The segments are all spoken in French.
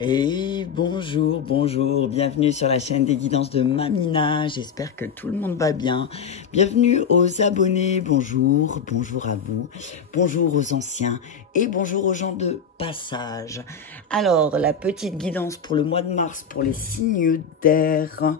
Et bonjour, bonjour, bienvenue sur la chaîne des guidances de Mamina, j'espère que tout le monde va bien. Bienvenue aux abonnés, bonjour, bonjour à vous, bonjour aux anciens et bonjour aux gens de passage. Alors, la petite guidance pour le mois de mars pour les signes d'air,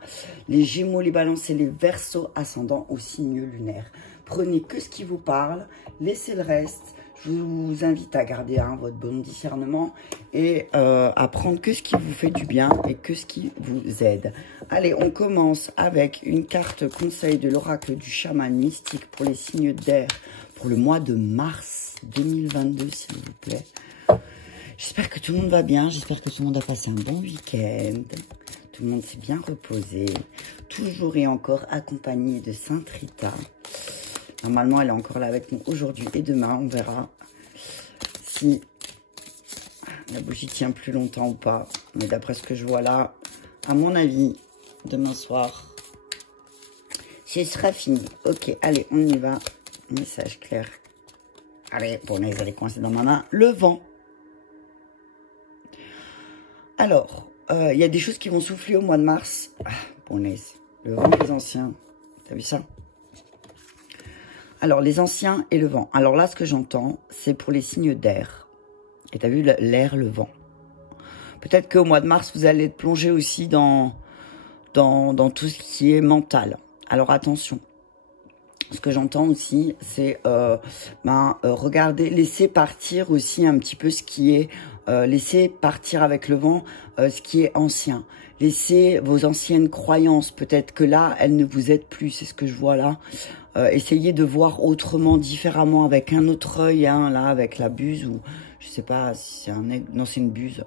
les Gémeaux, les Balances et les Verseaux ascendant aux signes lunaires. Prenez que ce qui vous parle, laissez le reste. Je vous invite à garder votre bon discernement et à prendre que ce qui vous fait du bien et que ce qui vous aide. Allez, on commence avec une carte conseil de l'oracle du chaman mystique pour les signes d'air pour le mois de mars 2022, s'il vous plaît. J'espère que tout le monde va bien, j'espère que tout le monde a passé un bon week-end. Tout le monde s'est bien reposé, toujours et encore accompagné de Sainte Rita. Normalement, elle est encore là avec nous aujourd'hui et demain. On verra si la bougie tient plus longtemps ou pas. Mais d'après ce que je vois là, à mon avis, demain soir, ce sera fini. Ok, allez, on y va. Message clair. Allez, pour les aller coincés dans ma main. Le vent. Alors, il y a des choses qui vont souffler au mois de mars. Le vent des anciens. T'as vu ça ? Alors, les anciens et le vent. Alors là, ce que j'entends, c'est pour les signes d'air. Et tu as vu l'air, le vent. Peut-être qu'au mois de mars, vous allez être plongé aussi dans tout ce qui est mental. Alors, attention. Ce que j'entends aussi, c'est regardez, laissez partir aussi un petit peu ce qui est... laissez partir avec le vent ce qui est ancien. Laissez vos anciennes croyances. Peut-être que là, elles ne vous aident plus. C'est ce que je vois là. Essayez de voir autrement, différemment, avec un autre œil, hein, là, avec la buse, ou je sais pas si c'est un aigle, non, c'est une buse.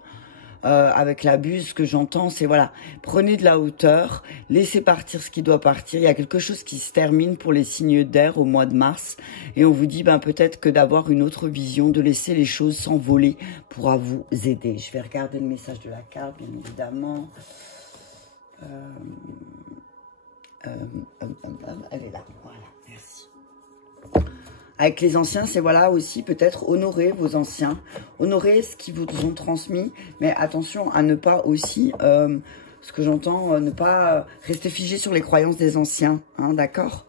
Avec la buse, ce que j'entends, c'est voilà, prenez de la hauteur, laissez partir ce qui doit partir. Il y a quelque chose qui se termine pour les signes d'air au mois de mars, et on vous dit peut-être que d'avoir une autre vision, de laisser les choses s'envoler pourra vous aider. Je vais regarder le message de la carte, bien évidemment. Elle est là, voilà, merci. Avec les anciens, c'est voilà aussi peut-être honorer vos anciens, honorer ce qu'ils vous ont transmis, mais attention à ne pas aussi, ce que j'entends, ne pas rester figé sur les croyances des anciens, hein, d'accord?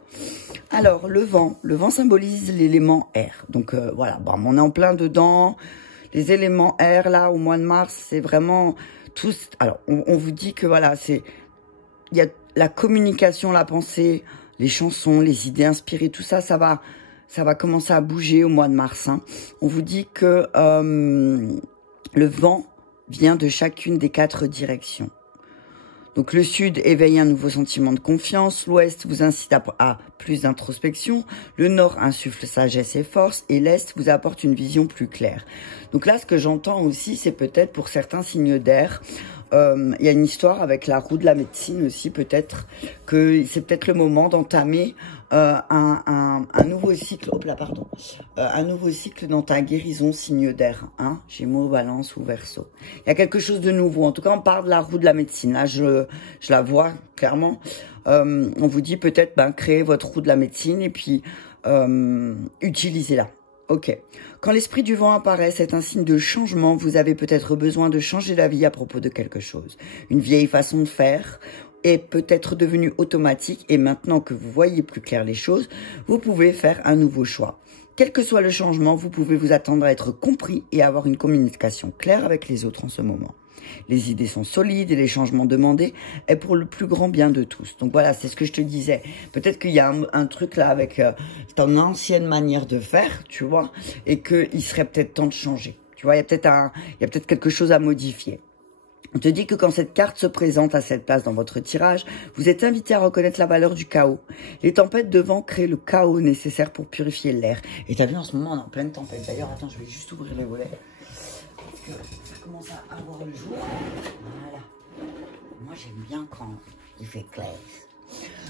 Alors, le vent symbolise l'élément air, donc voilà, on est en plein dedans, les éléments air là, au mois de mars, c'est vraiment tous, alors on vous dit que voilà, il y a la communication, la pensée, les chansons, les idées inspirées, tout ça, ça va commencer à bouger au mois de mars. Hein. On vous dit que le vent vient de chacune des 4 directions. Donc le sud éveille un nouveau sentiment de confiance, l'ouest vous incite à plus d'introspection, le nord insuffle sagesse et force, et l'est vous apporte une vision plus claire. Donc là, ce que j'entends aussi, c'est peut-être pour certains signes d'air, il y a une histoire avec la roue de la médecine aussi, peut-être que c'est peut-être le moment d'entamer un nouveau cycle, un nouveau cycle dans ta guérison signe d'air, hein, Gémeaux, Balance ou Verseau. Il y a quelque chose de nouveau. En tout cas, on parle de la roue de la médecine. Là, je la vois clairement. On vous dit peut-être créez votre roue de la médecine et puis utilisez-la. Ok. Quand l'esprit du vent apparaît, c'est un signe de changement. Vous avez peut-être besoin de changer d'avis à propos de quelque chose. Une vieille façon de faire est peut-être devenue automatique et maintenant que vous voyez plus clair les choses, vous pouvez faire un nouveau choix. Quel que soit le changement, vous pouvez vous attendre à être compris et avoir une communication claire avec les autres en ce moment. Les idées sont solides et les changements demandés est pour le plus grand bien de tous. Donc voilà, c'est ce que je te disais. Peut-être qu'il y a un truc là avec ton ancienne manière de faire, tu vois, et qu'il serait peut-être temps de changer. Tu vois, il y a peut-être quelque chose à modifier. On te dit que quand cette carte se présente à cette place dans votre tirage, vous êtes invité à reconnaître la valeur du chaos. Les tempêtes de vent créent le chaos nécessaire pour purifier l'air. Et t'as vu, en ce moment, on est en pleine tempête. D'ailleurs, attends, je vais juste ouvrir les volets. Parce que ça commence à avoir le jour. Voilà. Moi, j'aime bien quand il fait clair.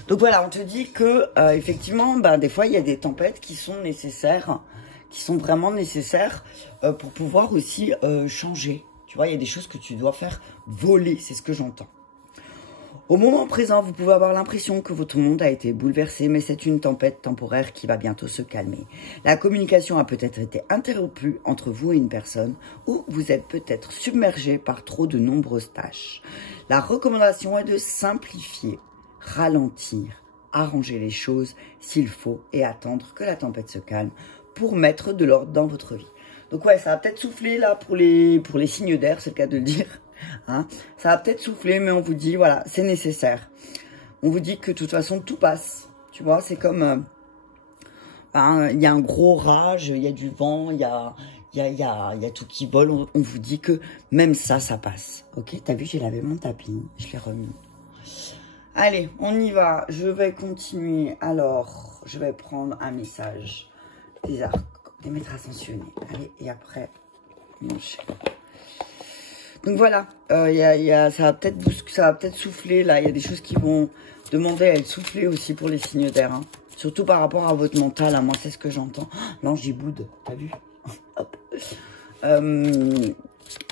Donc voilà, on te dit que, effectivement, des fois, il y a des tempêtes qui sont nécessaires, qui sont vraiment nécessaires pour pouvoir aussi changer. Tu vois, il y a des choses que tu dois faire voler, c'est ce que j'entends. Au moment présent, vous pouvez avoir l'impression que votre monde a été bouleversé, mais c'est une tempête temporaire qui va bientôt se calmer. La communication a peut-être été interrompue entre vous et une personne, ou vous êtes peut-être submergé par trop de nombreuses tâches. La recommandation est de simplifier, ralentir, arranger les choses s'il faut et attendre que la tempête se calme pour mettre de l'ordre dans votre vie. Donc ouais, ça va peut-être souffler là pour les signes d'air, c'est le cas de le dire. Hein, ça va peut-être souffler, mais on vous dit, voilà, c'est nécessaire. On vous dit que de toute façon, tout passe. Tu vois, c'est comme, il y a un gros orage, il y a du vent, il y a tout qui vole. On vous dit que même ça, ça passe. Ok, t'as vu, j'ai lavé mon tapis, je l'ai remis. Allez, on y va. Je vais continuer. Alors, je vais prendre un message des arcs, des maîtres ascensionnés. Allez, et après, mon chien. Donc voilà, ça va peut-être souffler là. Il y a des choses qui vont demander à être soufflées aussi pour les signes d'air. Hein. Surtout par rapport à votre mental. Hein. Moi, c'est ce que j'entends. L'ange j'y boude, t'as vu? Hop.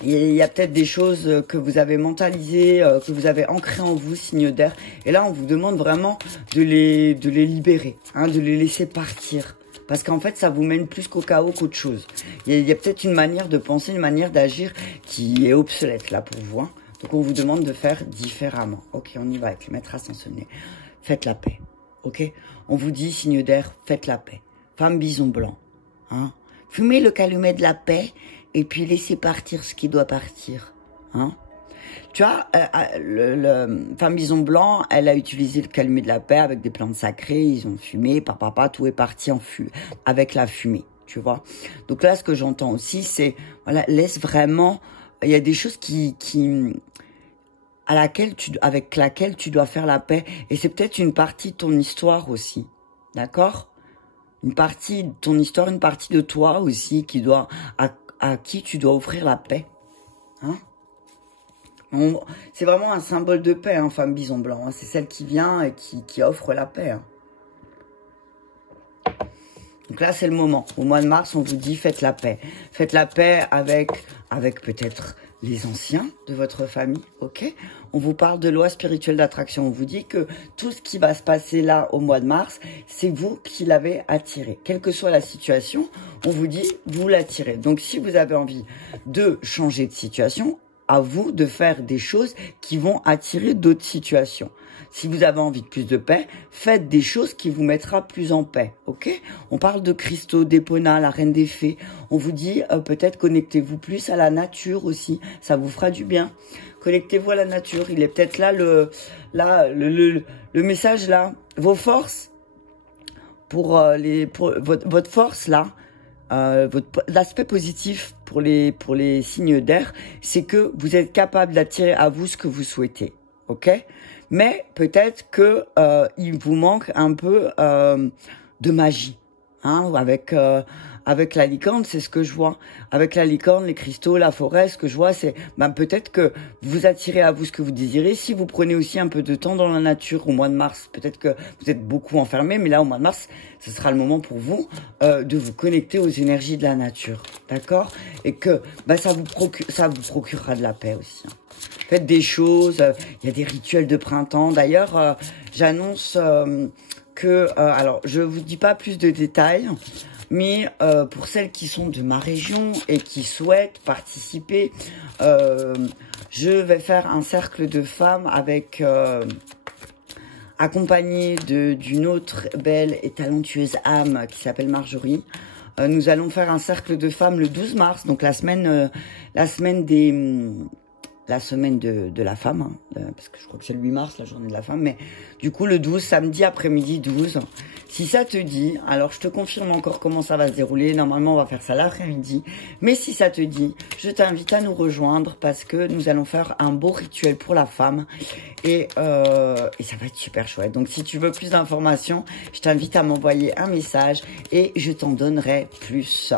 Il y a peut-être des choses que vous avez mentalisées, que vous avez ancrées en vous, signes d'air. Et là, on vous demande vraiment de les libérer, hein, de les laisser partir. Parce qu'en fait, ça vous mène plus qu'au chaos qu'autre chose. Il y a peut-être une manière de penser, une manière d'agir qui est obsolète là pour vous. Hein. Donc, on vous demande de faire différemment. Ok, on y va avec le maître ascensionné. Faites la paix. Ok, on vous dit, signe d'air, faites la paix. Femme bison blanc. Hein. Fumez le calumet de la paix et puis laissez partir ce qui doit partir. Hein. Tu vois, femme bison blanc, elle a utilisé le calumet de la paix avec des plantes sacrées, ils ont fumé, papa, tout est parti en avec la fumée, tu vois. Donc là, ce que j'entends aussi, c'est, voilà, laisse vraiment, il y a des choses avec laquelle tu dois faire la paix, et c'est peut-être une partie de ton histoire aussi, d'accord? Une partie de ton histoire, une partie de toi aussi, à qui tu dois offrir la paix, hein? C'est vraiment un symbole de paix, hein, femme bison blanc. Hein. C'est celle qui vient et qui offre la paix. Hein. Donc là, c'est le moment. Au mois de mars, on vous dit, faites la paix. Faites la paix avec peut-être les anciens de votre famille, ok? On vous parle de loi spirituelle d'attraction. On vous dit que tout ce qui va se passer là, au mois de mars, c'est vous qui l'avez attiré. Quelle que soit la situation, on vous dit, vous l'attirez. Donc, si vous avez envie de changer de situation, à vous de faire des choses qui vont attirer d'autres situations. Si vous avez envie de plus de paix, faites des choses qui vous mettra plus en paix, ok? On parle de cristaux, d'Épona, la reine des fées. On vous dit peut-être connectez-vous plus à la nature aussi, ça vous fera du bien. Connectez-vous à la nature, il est peut-être là le message là. Vos forces, pour votre force là, l'aspect positif pour les signes d'air, c'est que vous êtes capable d'attirer à vous ce que vous souhaitez, ok? Mais peut-être que il vous manque un peu de magie, hein, avec la licorne, c'est ce que je vois. Avec la licorne, les cristaux, la forêt, ce que je vois, c'est peut-être que vous attirez à vous ce que vous désirez. Si vous prenez aussi un peu de temps dans la nature au mois de mars, peut-être que vous êtes beaucoup enfermé, mais là au mois de mars, ce sera le moment pour vous de vous connecter aux énergies de la nature, d'accord? Et que ça vous procurera de la paix aussi. Hein. Faites des choses, il y a des rituels de printemps. D'ailleurs, j'annonce alors je vous dis pas plus de détails. Mais pour celles qui sont de ma région et qui souhaitent participer, je vais faire un cercle de femmes avec accompagnée d'une autre belle et talentueuse âme qui s'appelle Marjorie. Nous allons faire un cercle de femmes le 12 mars, donc la semaine de la femme, hein, parce que je crois que c'est le 8 mars, la journée de la femme, mais du coup le 12, samedi après-midi 12, si ça te dit, alors je te confirme encore comment ça va se dérouler, normalement on va faire ça l'après-midi, mais si ça te dit, je t'invite à nous rejoindre parce que nous allons faire un beau rituel pour la femme et ça va être super chouette. Donc si tu veux plus d'informations, je t'invite à m'envoyer un message et je t'en donnerai plus.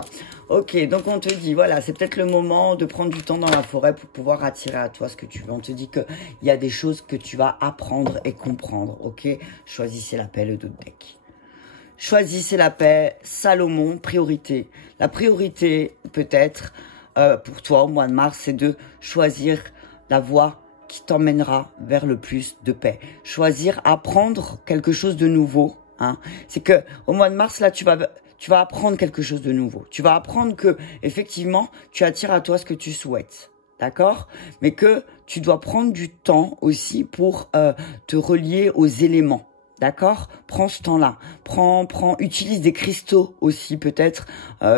Ok, donc on te dit, voilà, c'est peut-être le moment de prendre du temps dans la forêt pour pouvoir attirer à toi ce que tu veux. On te dit qu'il y a des choses que tu vas apprendre et comprendre, ok? Choisissez la paix, le doute deck. Choisissez la paix, Salomon, priorité. La priorité, peut-être, pour toi, au mois de mars, c'est de choisir la voie qui t'emmènera vers le plus de paix. Choisir, apprendre quelque chose de nouveau. Hein. C'est que au mois de mars, là, tu vas apprendre quelque chose de nouveau. Tu vas apprendre que, effectivement, tu attires à toi ce que tu souhaites. D'accord? Mais que tu dois prendre du temps aussi pour te relier aux éléments. D'accord? Prends ce temps-là. Utilise des cristaux aussi, peut-être,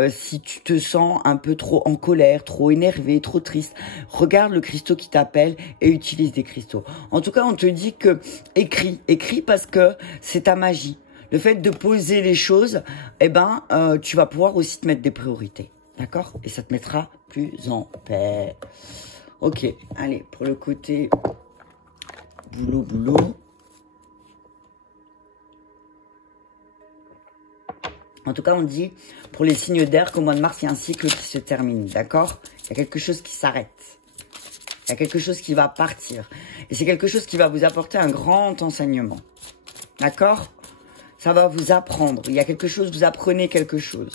si tu te sens un peu trop en colère, trop énervé, trop triste. Regarde le cristaux qui t'appelle et utilise des cristaux. En tout cas, on te dit que écris parce que c'est ta magie. Le fait de poser les choses, eh ben, tu vas pouvoir aussi te mettre des priorités. D'accord? Et ça te mettra plus en paix. Ok, allez, pour le côté boulot. En tout cas, on dit, pour les signes d'air, qu'au mois de mars, il y a un cycle qui se termine, d'accord? Il y a quelque chose qui s'arrête. Il y a quelque chose qui va partir. Et c'est quelque chose qui va vous apporter un grand enseignement. D'accord? Ça va vous apprendre. Il y a quelque chose, vous apprenez quelque chose.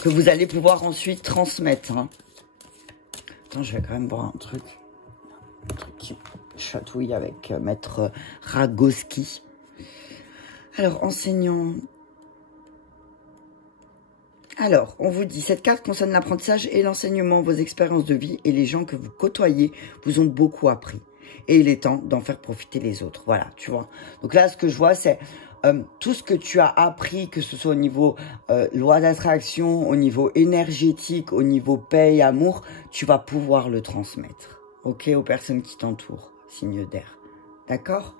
Que vous allez pouvoir ensuite transmettre. Hein. Attends, je vais quand même voir un truc. Un truc qui chatouille avec Maître Ragoski. Alors, enseignant... Alors, on vous dit, cette carte concerne l'apprentissage et l'enseignement, vos expériences de vie et les gens que vous côtoyez vous ont beaucoup appris. Et il est temps d'en faire profiter les autres. Voilà, tu vois. Donc là, ce que je vois, c'est tout ce que tu as appris, que ce soit au niveau loi d'attraction, au niveau énergétique, au niveau paix et amour, tu vas pouvoir le transmettre. Ok, aux personnes qui t'entourent, signe d'air. D'accord ?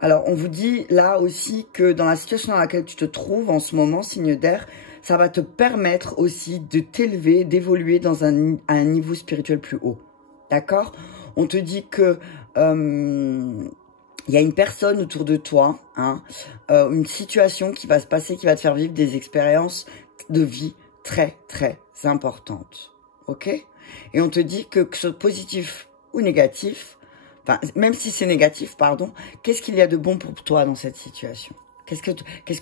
Alors, on vous dit là aussi que dans la situation dans laquelle tu te trouves en ce moment, signe d'air, ça va te permettre aussi de t'élever, d'évoluer dans un niveau spirituel plus haut. D'accord? On te dit que il y a une personne autour de toi, hein, une situation qui va se passer, qui va te faire vivre des expériences de vie très, très importantes. Ok? Et on te dit que ce soit positif ou négatif, enfin, même si c'est négatif, pardon, qu'est-ce qu'il y a de bon pour toi dans cette situation? Qu'est-ce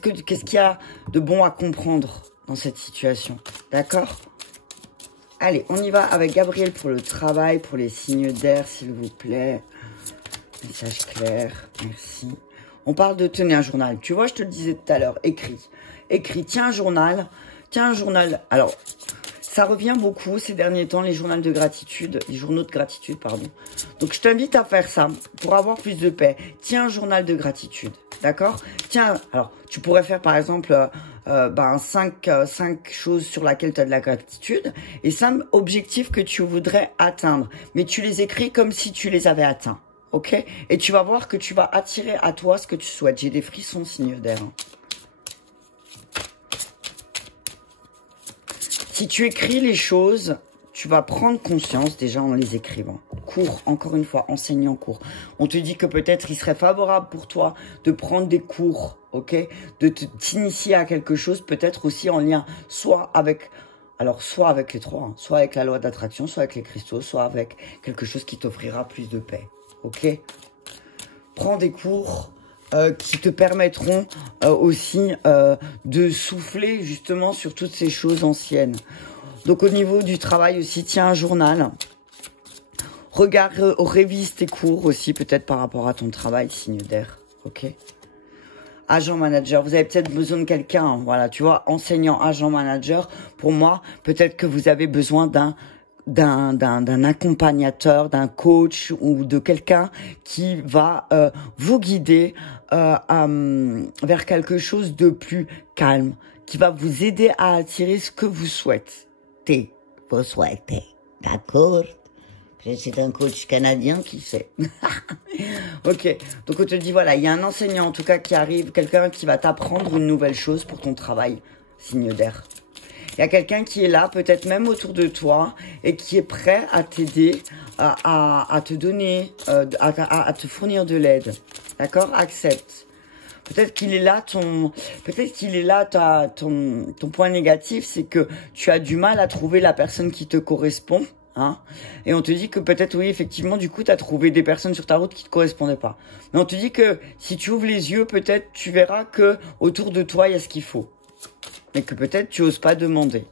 qu'il y a de bon à comprendre dans cette situation? D'accord? Allez, on y va avec Gabriel pour le travail, pour les signes d'air, s'il vous plaît. Message clair, merci. On parle de tenir un journal. Tu vois, je te le disais tout à l'heure, écris. Tiens un journal. Alors, ça revient beaucoup ces derniers temps, les journaux de gratitude, pardon. Donc, je t'invite à faire ça pour avoir plus de paix. Tiens un journal de gratitude, d'accord? Tiens, alors, tu pourrais faire par exemple 5 choses sur lesquelles tu as de la gratitude et 5 objectifs que tu voudrais atteindre. Mais tu les écris comme si tu les avais atteints, ok? Et tu vas voir que tu vas attirer à toi ce que tu souhaites. J'ai des frissons, signe d'air. Hein. Si tu écris les choses, tu vas prendre conscience déjà en les écrivant. Cours, encore une fois, enseignant cours. On te dit que peut-être il serait favorable pour toi de prendre des cours, ok? De t'initier à quelque chose, peut-être aussi en lien soit avec les trois, hein, soit avec la loi d'attraction, soit avec les cristaux, soit avec quelque chose qui t'offrira plus de paix, ok? Prends des cours qui te permettront aussi de souffler justement sur toutes ces choses anciennes. Donc au niveau du travail aussi, tiens un journal. Regarde, révise tes cours aussi peut-être par rapport à ton travail, signe d'air, ok? Agent manager, vous avez peut-être besoin de quelqu'un, hein, voilà, tu vois, enseignant, agent manager. Pour moi, peut-être que vous avez besoin d'un accompagnateur, d'un coach ou de quelqu'un qui va vous guider vers quelque chose de plus calme, qui va vous aider à attirer ce que vous souhaitez. D'accord? C'est un coach canadien qui sait. Ok, donc on te dit, voilà, il y a un enseignant en tout cas qui arrive, quelqu'un qui va t'apprendre une nouvelle chose pour ton travail, signe d'air. Il y a quelqu'un qui est là, peut-être même autour de toi, et qui est prêt à t'aider, à te donner, à te fournir de l'aide. D'accord? Accepte. Peut-être qu'il est là ton point négatif, c'est que tu as du mal à trouver la personne qui te correspond. Hein, et on te dit que peut-être, oui, effectivement, du coup, tu as trouvé des personnes sur ta route qui ne te correspondaient pas. Mais on te dit que si tu ouvres les yeux, peut-être tu verras que autour de toi, il y a ce qu'il faut. Mais que peut-être tu n'oses pas demander.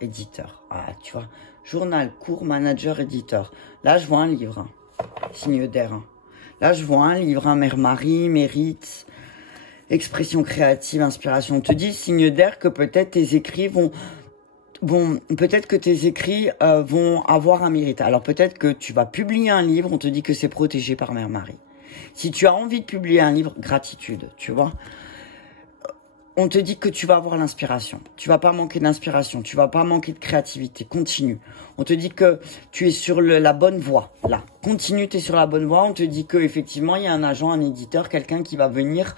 éditeur. Ah, tu vois, journal, cours, manager, éditeur. Là, je vois un livre, hein. Signe d'air. Hein. Là, je vois un livre, hein. Mère Marie, mérite, expression créative, inspiration. On te dit, signe d'air, que peut-être tes écrits vont vont avoir un mérite. Alors peut-être que tu vas publier un livre, on te dit que c'est protégé par Mère Marie. Si tu as envie de publier un livre, gratitude, tu vois. On te dit que tu vas avoir l'inspiration. Tu vas pas manquer d'inspiration. Tu vas pas manquer de créativité. Continue. On te dit que tu es sur la bonne voie. Là. Continue, tu es sur la bonne voie. On te dit que effectivement il y a un agent, un éditeur, quelqu'un qui va venir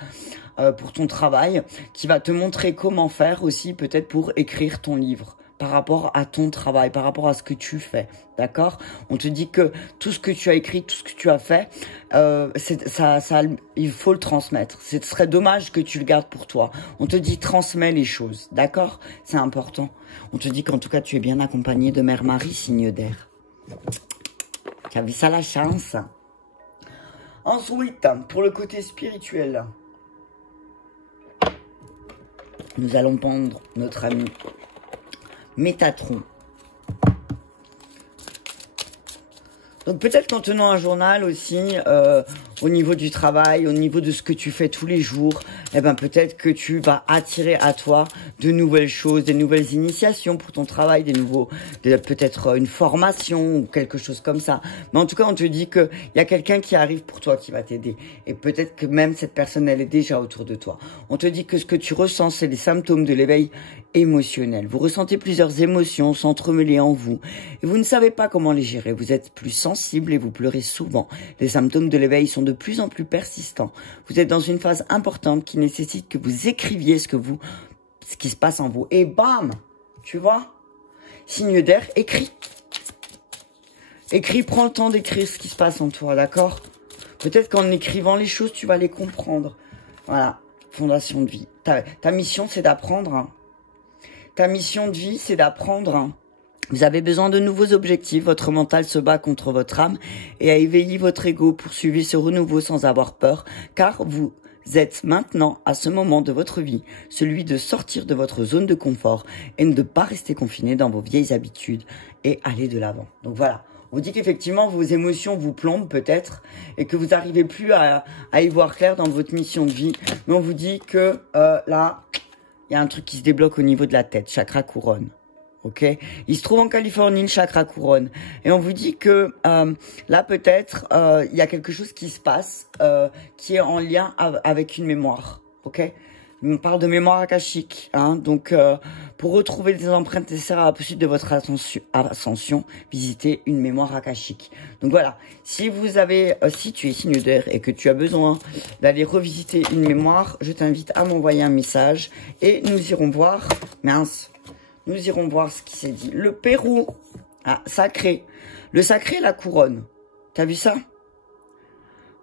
pour ton travail, qui va te montrer comment faire aussi peut-être pour écrire ton livre. Par rapport à ton travail, par rapport à ce que tu fais, d'accord? On te dit que tout ce que tu as écrit, tout ce que tu as fait, il faut le transmettre. Ce serait dommage que tu le gardes pour toi. On te dit transmets les choses, d'accord? C'est important. On te dit qu'en tout cas, tu es bien accompagné de Mère Marie, signe d'air. Tu as vu ça, la chance? Ensuite, pour le côté spirituel, nous allons prendre notre ami Métatron. Donc peut-être qu'en tenant un journal aussi, au niveau du travail, au niveau de ce que tu fais tous les jours, eh ben peut-être que tu vas attirer à toi de nouvelles choses, des nouvelles initiations pour ton travail, peut-être une formation ou quelque chose comme ça. Mais en tout cas, on te dit que il y a quelqu'un qui arrive pour toi, qui va t'aider. Et peut-être que même cette personne, elle est déjà autour de toi. On te dit que ce que tu ressens, c'est les symptômes de l'éveil émotionnel. Vous ressentez plusieurs émotions s'entremêler en vous et vous ne savez pas comment les gérer. Vous êtes plus sensible et vous pleurez souvent. Les symptômes de l'éveil sont de plus en plus persistants. Vous êtes dans une phase importante qui nécessite que vous écriviez ce qui se passe en vous. Et bam, tu vois, signe d'air, écris. Écris, prends le temps d'écrire ce qui se passe en toi, d'accord? Peut-être qu'en écrivant les choses, tu vas les comprendre. Voilà, fondation de vie. Ta mission, c'est d'apprendre, hein. Ta mission de vie, c'est d'apprendre, hein. Vous avez besoin de nouveaux objectifs, votre mental se bat contre votre âme et a éveillé votre ego, poursuivez ce renouveau sans avoir peur, car vous êtes maintenant, à ce moment de votre vie, celui de sortir de votre zone de confort et ne pas rester confiné dans vos vieilles habitudes et aller de l'avant. Donc voilà, on vous dit qu'effectivement vos émotions vous plombent peut-être et que vous n'arrivez plus à y voir clair dans votre mission de vie, mais on vous dit que là, il y a un truc qui se débloque au niveau de la tête, chakra couronne. Ok, il se trouve en Californie, le chakra couronne. Et on vous dit que là, peut-être, il y a quelque chose qui se passe qui est en lien avec une mémoire. Ok, on parle de mémoire akashique. Hein, donc, pour retrouver des empreintes nécessaires à la poursuite de votre ascension, visitez une mémoire akashique. Donc voilà, si tu es signe d'air et que tu as besoin d'aller revisiter une mémoire, je t'invite à m'envoyer un message et nous irons voir. Nous irons voir ce qui s'est dit. Le Pérou, sacré. Le sacré, la couronne. T'as vu ça?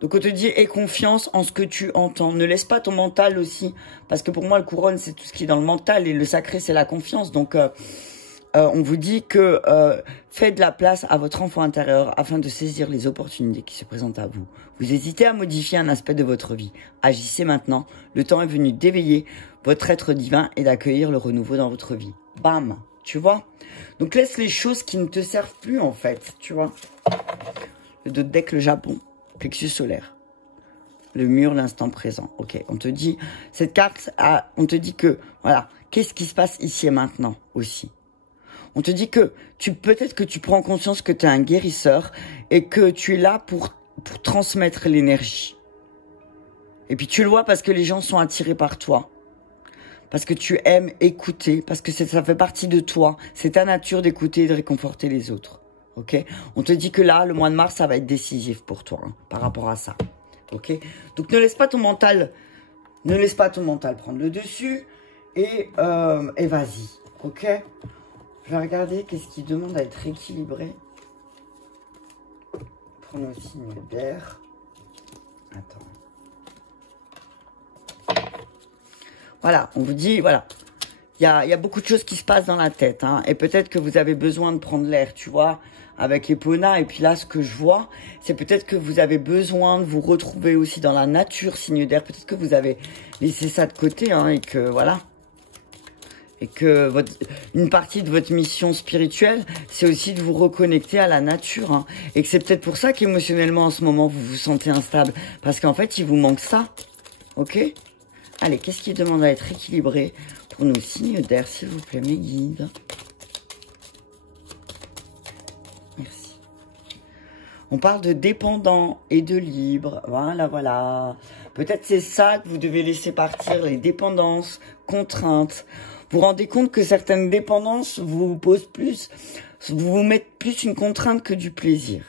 Donc on te dit, aie confiance en ce que tu entends. Ne laisse pas ton mental aussi. Parce que pour moi, le couronne, c'est tout ce qui est dans le mental. Et le sacré, c'est la confiance. Donc on vous dit que faites de la place à votre enfant intérieur afin de saisir les opportunités qui se présentent à vous. Vous hésitez à modifier un aspect de votre vie. Agissez maintenant. Le temps est venu d'éveiller votre être divin et d'accueillir le renouveau dans votre vie. Bam, tu vois? Donc laisse les choses qui ne te servent plus en fait, tu vois? Le dodeck, le Japon, plexus solaire. Le mur, l'instant présent. Ok, on te dit, cette carte, on te dit que, voilà, qu'est-ce qui se passe ici et maintenant aussi? On te dit que peut-être que tu prends conscience que tu es un guérisseur et que tu es là pour transmettre l'énergie. Et puis tu le vois parce que les gens sont attirés par toi. Parce que tu aimes écouter, parce que ça fait partie de toi. C'est ta nature d'écouter et de réconforter les autres. Ok? On te dit que là, le mois de mars, ça va être décisif pour toi, hein, par rapport à ça. Ok? Donc ne laisse pas ton mental prendre le dessus et vas-y. Ok? Je vais regarder qu'est-ce qui demande à être équilibré. Pour nos signes d'air. Attends. Voilà, on vous dit, voilà, il y a beaucoup de choses qui se passent dans la tête, hein, et peut-être que vous avez besoin de prendre l'air, tu vois, avec Epona, et puis là, ce que je vois, c'est peut-être que vous avez besoin de vous retrouver aussi dans la nature, signe d'air, peut-être que vous avez laissé ça de côté, hein, et que, voilà, Et que une partie de votre mission spirituelle, c'est aussi de vous reconnecter à la nature. Hein. Et que c'est peut-être pour ça qu'émotionnellement, en ce moment, vous vous sentez instable. Parce qu'en fait, il vous manque ça. Ok? Allez, qu'est-ce qui demande à être équilibré pour nos signes d'air, s'il vous plaît, mes guides? Merci. On parle de dépendant et de libre. Voilà, voilà. Peut-être c'est ça que vous devez laisser partir, les dépendances, contraintes. Vous vous rendez compte que certaines dépendances vous posent plus, vous mettent plus une contrainte que du plaisir.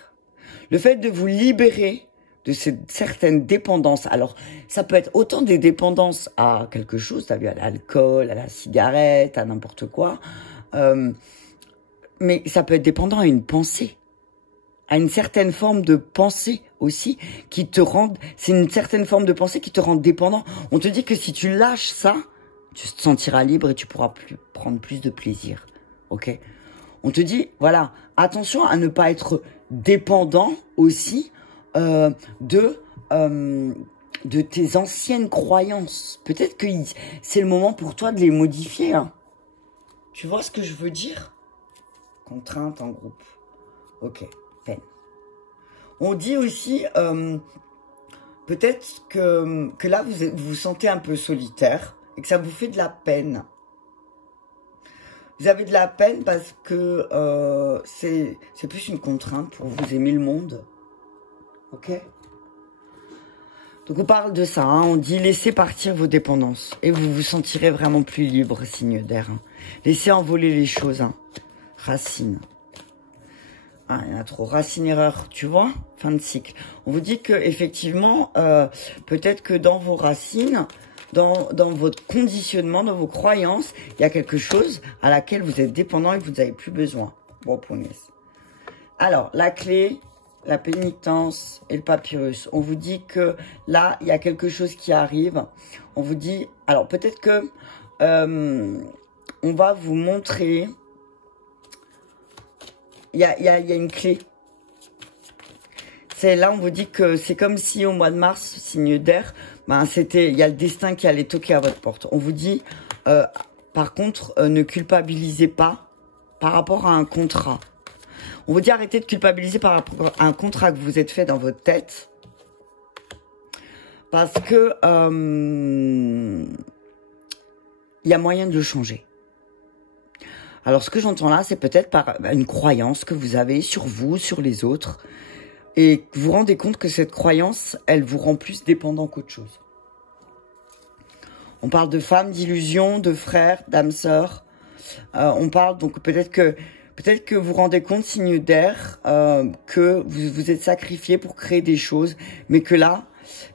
Le fait de vous libérer de certaines dépendances, alors ça peut être autant des dépendances à quelque chose, t'as vu, à l'alcool, à la cigarette, à n'importe quoi, mais ça peut être dépendant à une pensée, à une certaine forme de pensée aussi, qui te rend, c'est une certaine forme de pensée qui te rend dépendant. On te dit que si tu lâches ça, tu te sentiras libre et tu pourras prendre plus de plaisir. Ok? On te dit, voilà, attention à ne pas être dépendant aussi de tes anciennes croyances. Peut-être que c'est le moment pour toi de les modifier. Hein. Tu vois ce que je veux dire? Contrainte en groupe. Ok, peine. On dit aussi, peut-être que là, vous vous sentez un peu solitaire. Et que ça vous fait de la peine. Vous avez de la peine parce que c'est plus une contrainte pour vous aimer le monde. Ok? Donc on parle de ça, hein, on dit laissez partir vos dépendances. Et vous vous sentirez vraiment plus libre, signe d'air. Hein. Laissez envoler les choses. Hein. Racine. Ah, il y en a trop. Racine erreur, tu vois? Fin de cycle. On vous dit que effectivement, peut-être que dans vos racines... Dans votre conditionnement, dans vos croyances, il y a quelque chose à laquelle vous êtes dépendant et que vous n'avez plus besoin. Bon, punaise. Alors, la clé, la pénitence et le papyrus. On vous dit que là, il y a quelque chose qui arrive. On vous dit, alors peut-être que on va vous montrer. Il y a une clé. C'est là, on vous dit que c'est comme si au mois de mars, signe d'air, ben il y a le destin qui allait toquer à votre porte. On vous dit, par contre, ne culpabilisez pas par rapport à un contrat. On vous dit arrêtez de culpabiliser par rapport à un contrat que vous êtes fait dans votre tête. Parce que il y a moyen de le changer. Alors ce que j'entends là, c'est peut-être par une croyance que vous avez sur vous, sur les autres. Et vous vous rendez compte que cette croyance, elle vous rend plus dépendant qu'autre chose. On parle de femmes, d'illusions, de frères, d'âmes sœurs. On parle donc peut-être que vous vous rendez compte, signe d'air, que vous vous êtes sacrifié pour créer des choses, mais que là,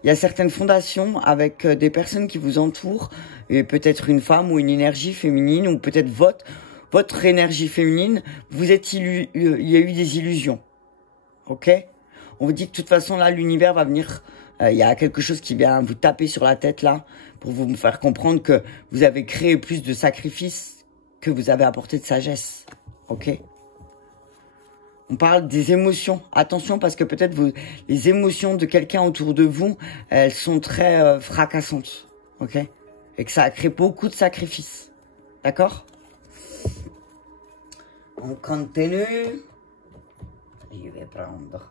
il y a certaines fondations avec des personnes qui vous entourent, et peut-être une femme ou une énergie féminine, ou peut-être votre énergie féminine, il y a eu des illusions. Ok? On vous dit que de toute façon, là, l'univers va venir... Il y a quelque chose qui vient vous taper sur la tête, là, pour vous faire comprendre que vous avez créé plus de sacrifices que vous avez apporté de sagesse. Ok? On parle des émotions. Attention, parce que peut-être les émotions de quelqu'un autour de vous, elles sont très fracassantes. Ok? Et que ça a créé beaucoup de sacrifices. D'accord? On continue. Je vais prendre...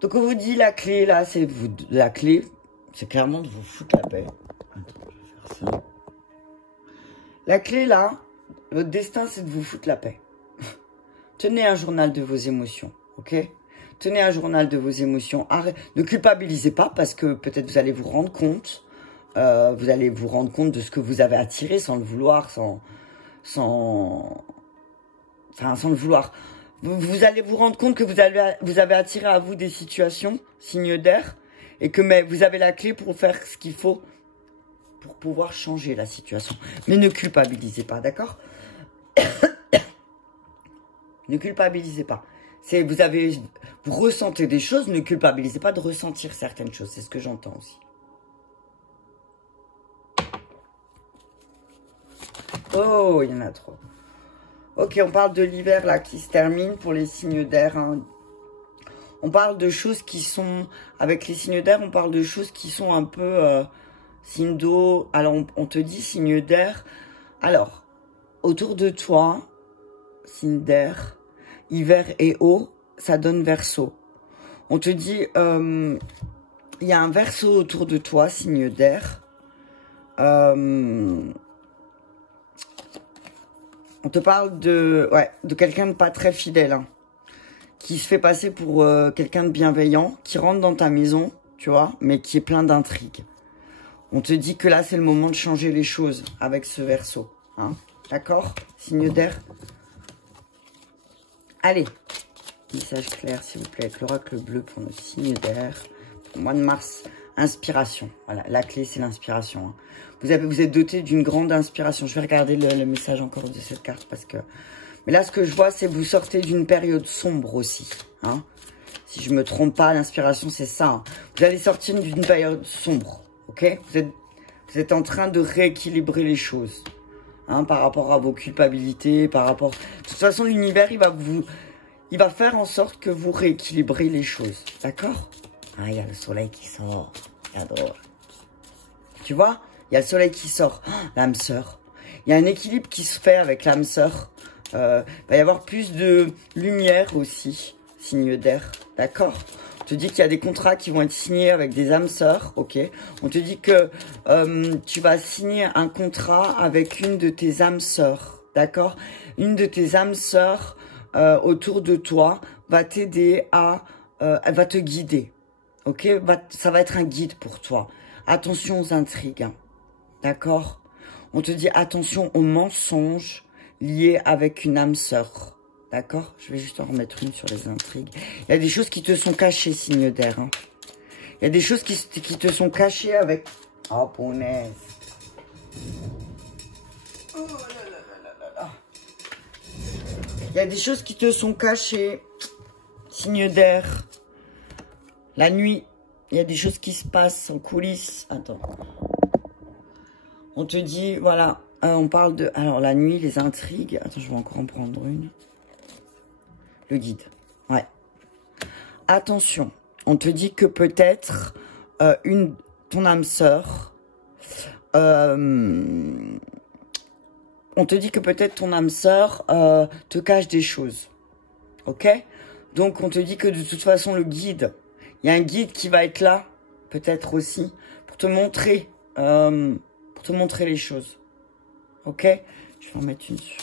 Donc on vous dit la clé là, la clé, c'est clairement de vous foutre la paix. Attends, je vais faire ça. La clé là, votre destin c'est de vous foutre la paix. Tenez un journal de vos émotions, ok? Tenez un journal de vos émotions. Ne culpabilisez pas parce que peut-être vous allez vous rendre compte, de ce que vous avez attiré sans le vouloir, sans le vouloir. Vous allez vous rendre compte que vous avez attiré à vous des situations, signes d'air, et que vous avez la clé pour faire ce qu'il faut pour pouvoir changer la situation. Mais ne culpabilisez pas, d'accord? Ne culpabilisez pas. Vous ressentez des choses, ne culpabilisez pas de ressentir certaines choses. C'est ce que j'entends aussi. Oh, il y en a trop. Ok, on parle de l'hiver là qui se termine pour les signes d'air. Hein. On parle de choses qui sont, avec les signes d'air, on parle de choses qui sont un peu signe d'eau. Alors, on te dit signe d'air. Alors, autour de toi, signe d'air, hiver et eau, ça donne Verseau. On te dit, il y a un Verseau autour de toi, signe d'air. On te parle de quelqu'un de pas très fidèle, hein, qui se fait passer pour quelqu'un de bienveillant, qui rentre dans ta maison, tu vois, mais qui est plein d'intrigues. On te dit que là, c'est le moment de changer les choses avec ce Verseau. Hein, d'accord? Signe d'air. Allez, message clair, s'il vous plaît, avec l'oracle bleu pour le signe d'air. Mois de mars, inspiration. Voilà, la clé, c'est l'inspiration. Hein. Vous êtes doté d'une grande inspiration. Je vais regarder le message encore de cette carte parce que... Mais là, ce que je vois, c'est que vous sortez d'une période sombre aussi. Hein. Si je me trompe pas, l'inspiration, c'est ça. Hein. Vous allez sortir d'une période sombre. Ok, vous êtes en train de rééquilibrer les choses. Hein, par rapport à vos culpabilités, par rapport... De toute façon, l'univers, il va faire en sorte que vous rééquilibrez les choses. D'accord? Ah, il y a le soleil qui sort. J'adore. Tu vois? Il y a le soleil qui sort. Oh, l'âme sœur. Il y a un équilibre qui se fait avec l'âme sœur. Il va y avoir plus de lumière aussi. Signe d'air. D'accord? On te dit qu'il y a des contrats qui vont être signés avec des âmes sœurs. Ok? On te dit que tu vas signer un contrat avec une de tes âmes sœurs. D'accord? Une de tes âmes sœurs autour de toi va t'aider à... elle va te guider. Ok? Ça va être un guide pour toi. Attention aux intrigues. Hein. D'accord? On te dit attention aux mensonges liés avec une âme sœur. D'accord? Je vais juste en remettre une sur les intrigues. Il y a des choses qui te sont cachées, signe d'air. Hein. Il y a des choses qui te sont cachées avec... Oh, punaise. Oh là là là là là. Il y a des choses qui te sont cachées, signe d'air. La nuit, il y a des choses qui se passent en coulisses. Attends. On te dit, voilà, on parle de... Alors, la nuit, les intrigues. Attends, je vais encore en prendre une. Le guide. Ouais. Attention. On te dit que peut-être ton âme sœur... on te dit que peut-être ton âme sœur te cache des choses. Ok? Donc, on te dit que de toute façon, le guide... Il y a un guide qui va être là, peut-être aussi, pour te montrer les choses. Ok? Je vais en mettre une sur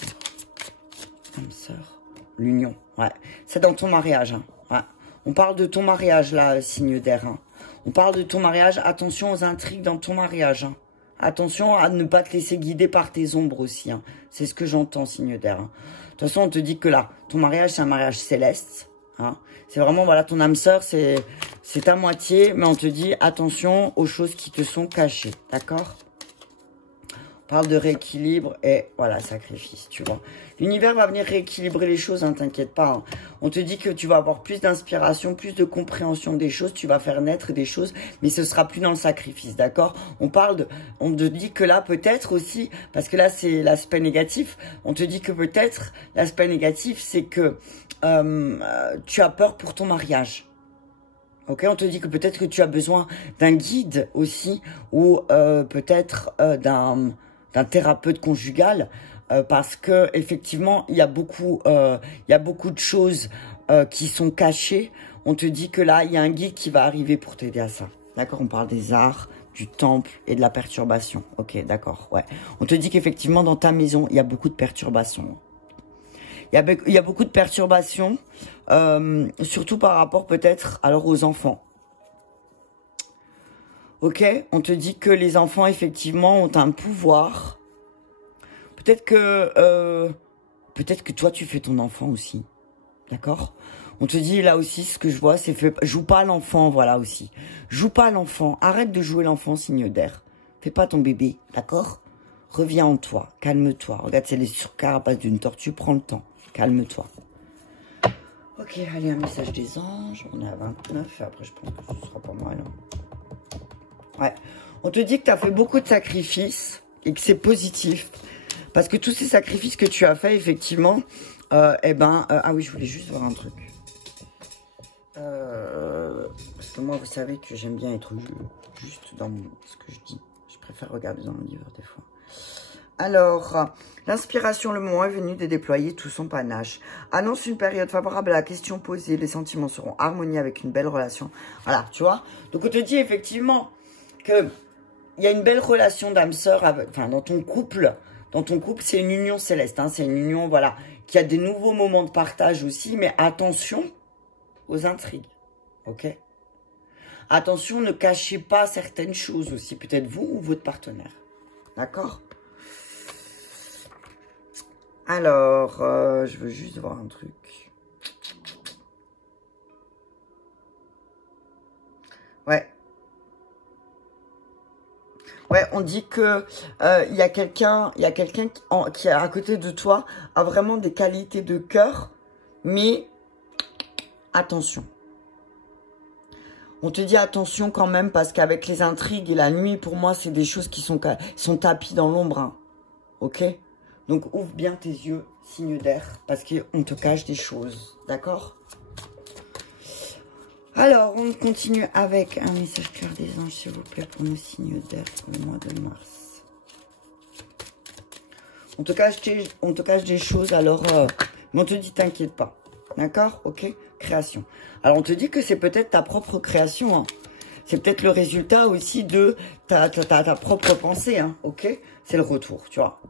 âme sœur. L'union, ouais. C'est dans ton mariage, hein. Ouais. On parle de ton mariage, là, signe d'air. Hein. On parle de ton mariage. Attention aux intrigues dans ton mariage. Hein. Attention à ne pas te laisser guider par tes ombres aussi. Hein. C'est ce que j'entends, signe d'air. Hein. De toute façon, on te dit que là, ton mariage, c'est un mariage céleste. Hein. C'est vraiment, voilà, ton âme sœur, c'est ta moitié, mais on te dit attention aux choses qui te sont cachées, d'accord? On parle de rééquilibre et, voilà, sacrifice, tu vois. L'univers va venir rééquilibrer les choses, hein, t'inquiète pas. Hein. On te dit que tu vas avoir plus d'inspiration, plus de compréhension des choses, tu vas faire naître des choses, mais ce sera plus dans le sacrifice, d'accord? On te dit que là, peut-être aussi, parce que là, c'est l'aspect négatif, on te dit que peut-être, l'aspect négatif, c'est que tu as peur pour ton mariage. Ok, on te dit que peut-être que tu as besoin d'un guide aussi, ou peut-être d'un thérapeute conjugal, parce que effectivement il y a beaucoup de choses qui sont cachées. On te dit que là il y a un guide qui va arriver pour t'aider à ça. D'accord, on parle des arts, du temple et de la perturbation. Ok, d'accord, ouais. On te dit qu'effectivement dans ta maison il y a beaucoup de perturbations. Il y a beaucoup de perturbations, surtout par rapport peut-être alors aux enfants. Ok, on te dit que les enfants effectivement ont un pouvoir. Peut-être que toi tu fais ton enfant aussi, d'accord? On te dit là aussi ce que je vois, c'est joue pas l'enfant, voilà aussi. Joue pas l'enfant, arrête de jouer l'enfant, signe d'air. Fais pas ton bébé, d'accord? Reviens en toi, calme-toi. Regarde, c'est les surcarapaces d'une tortue, prends le temps. Calme-toi. Ok, allez, un message des anges. On est à 29 et après je pense que ce sera pas mal. Ouais. On te dit que tu as fait beaucoup de sacrifices et que c'est positif. Parce que tous ces sacrifices que tu as fait, effectivement, ah oui, je voulais juste voir un truc. Parce que moi, vous savez que j'aime bien être juste dans ce que je dis. Je préfère regarder dans le livre des fois. Alors, l'inspiration, le moment est venu de déployer tout son panache. Annonce une période favorable à la question posée. Les sentiments seront harmonieux avec une belle relation. Voilà, tu vois. Donc, on te dit effectivement que il y a une belle relation d'âme sœur, enfin, dans ton couple. Dans ton couple, c'est une union céleste. Hein, c'est une union, voilà, qui a des nouveaux moments de partage aussi. Mais attention aux intrigues. Ok? Attention, ne cachez pas certaines choses aussi. Peut-être vous ou votre partenaire. D'accord? Alors, je veux juste voir un truc. Ouais. Ouais, on dit que il y a quelqu'un qui est à côté de toi, a vraiment des qualités de cœur, mais attention. On te dit attention quand même parce qu'avec les intrigues et la nuit, pour moi, c'est des choses qui sont tapies dans l'ombre. Hein. Ok? Donc, ouvre bien tes yeux, signe d'air, parce qu'on te cache des choses. D'accord? Alors, on continue avec un message clair des anges, s'il vous plaît, pour nos signes d'air pour le mois de mars. On te cache des choses, alors, mais on te dit, t'inquiète pas. D'accord? Ok? Création. Alors, on te dit que c'est peut-être ta propre création. Hein. C'est peut-être le résultat aussi de ta propre pensée. Hein. Ok? C'est le retour, tu vois.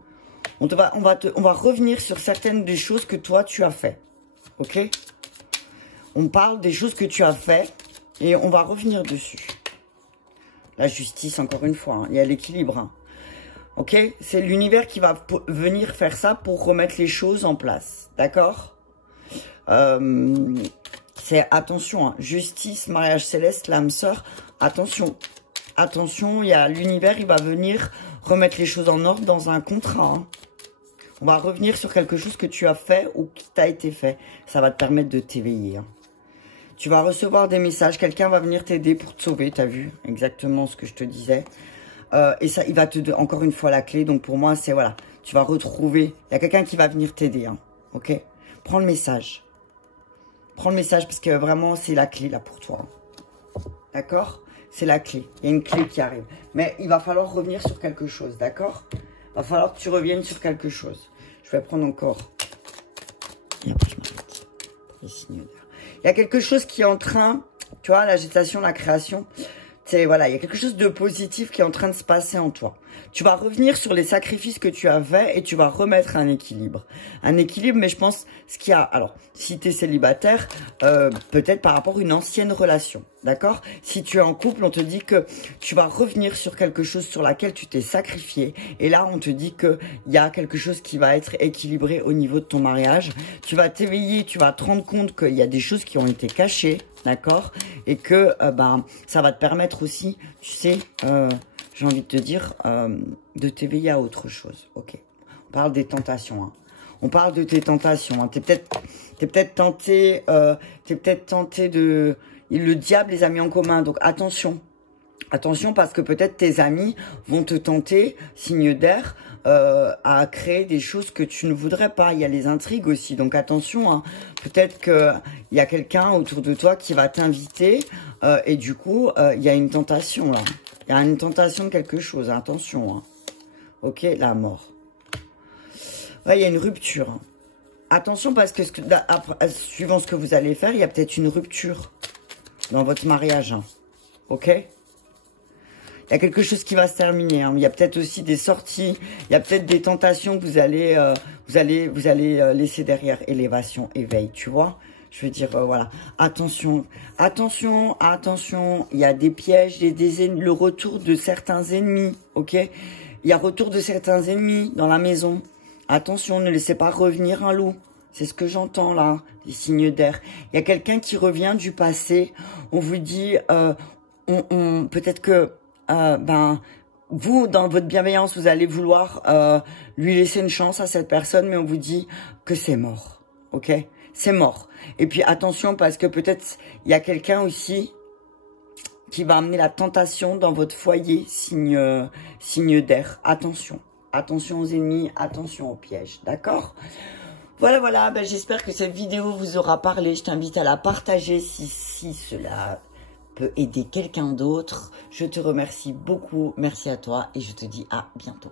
On va revenir sur certaines des choses que toi, tu as fait. Ok? On parle des choses que tu as fait et on va revenir dessus. La justice, encore une fois, hein, il y a l'équilibre. Hein. Ok? C'est l'univers qui va venir faire ça pour remettre les choses en place. D'accord? C'est attention, hein, justice, mariage céleste, l'âme sœur. Attention. Attention, il y a l'univers, il va venir remettre les choses en ordre dans un contrat. Hein. On va revenir sur quelque chose que tu as fait ou qui t'a été fait. Ça va te permettre de t'éveiller. Hein. Tu vas recevoir des messages. Quelqu'un va venir t'aider pour te sauver. Tu as vu exactement ce que je te disais. Et ça, il va te donner encore une fois la clé. Donc pour moi, c'est voilà. Tu vas retrouver. Il y a quelqu'un qui va venir t'aider. Hein. Ok? Prends le message. Prends le message parce que vraiment, c'est la clé là pour toi. Hein. D'accord? C'est la clé. Il y a une clé qui arrive. Mais il va falloir revenir sur quelque chose. D'accord? Il va falloir que tu reviennes sur quelque chose. Je vais prendre encore. Et après, je m'arrête. Les signes d'air. Il y a quelque chose qui est en train, tu vois, la gestation, la création. C'est voilà, il y a quelque chose de positif qui est en train de se passer en toi. Tu vas revenir sur les sacrifices que tu as faits et tu vas remettre un équilibre. Un équilibre, mais je pense, ce qu'il y a... Alors, si tu es célibataire, peut-être par rapport à une ancienne relation, d'accord? Si tu es en couple, on te dit que tu vas revenir sur quelque chose sur laquelle tu t'es sacrifié. Et là, on te dit qu'il y a quelque chose qui va être équilibré au niveau de ton mariage. Tu vas t'éveiller, tu vas te rendre compte qu'il y a des choses qui ont été cachées, d'accord? Et que ça va te permettre aussi, tu sais... j'ai envie de te dire, de t'éveiller à autre chose. Ok. On parle des tentations. Hein. On parle de tes tentations. Hein. T'es peut-être tenté de... Le diable les a mis en commun. Donc attention. Attention parce que peut-être tes amis vont te tenter, signe d'air, à créer des choses que tu ne voudrais pas. Il y a les intrigues aussi. Donc attention. Hein. Peut-être qu'il y a quelqu'un autour de toi qui va t'inviter. Et du coup, il y a une tentation là. Il y a une tentation de quelque chose, attention. Hein. Ok, la mort. Ouais, il y a une rupture. Hein. Attention parce que, suivant ce que vous allez faire, il y a peut-être une rupture dans votre mariage. Hein. Ok? Il y a quelque chose qui va se terminer. Hein. Il y a peut-être aussi des sorties. Il y a peut-être des tentations que vous allez laisser derrière. Élévation, éveil, tu vois? Je veux dire, voilà. Attention, attention, attention. Il y a des pièges, le retour de certains ennemis, ok? Il y a retour de certains ennemis dans la maison. Attention, ne laissez pas revenir un loup. C'est ce que j'entends là, les signes d'air. Il y a quelqu'un qui revient du passé. On vous dit, peut-être que, vous, dans votre bienveillance, vous allez vouloir lui laisser une chance à cette personne, mais on vous dit que c'est mort, ok? C'est mort. Et puis attention parce que peut-être il y a quelqu'un aussi qui va amener la tentation dans votre foyer, signe d'air. Attention. Attention aux ennemis, attention aux pièges. D'accord? Voilà, voilà. Ben, j'espère que cette vidéo vous aura parlé. Je t'invite à la partager si cela peut aider quelqu'un d'autre. Je te remercie beaucoup, merci à toi et je te dis à bientôt.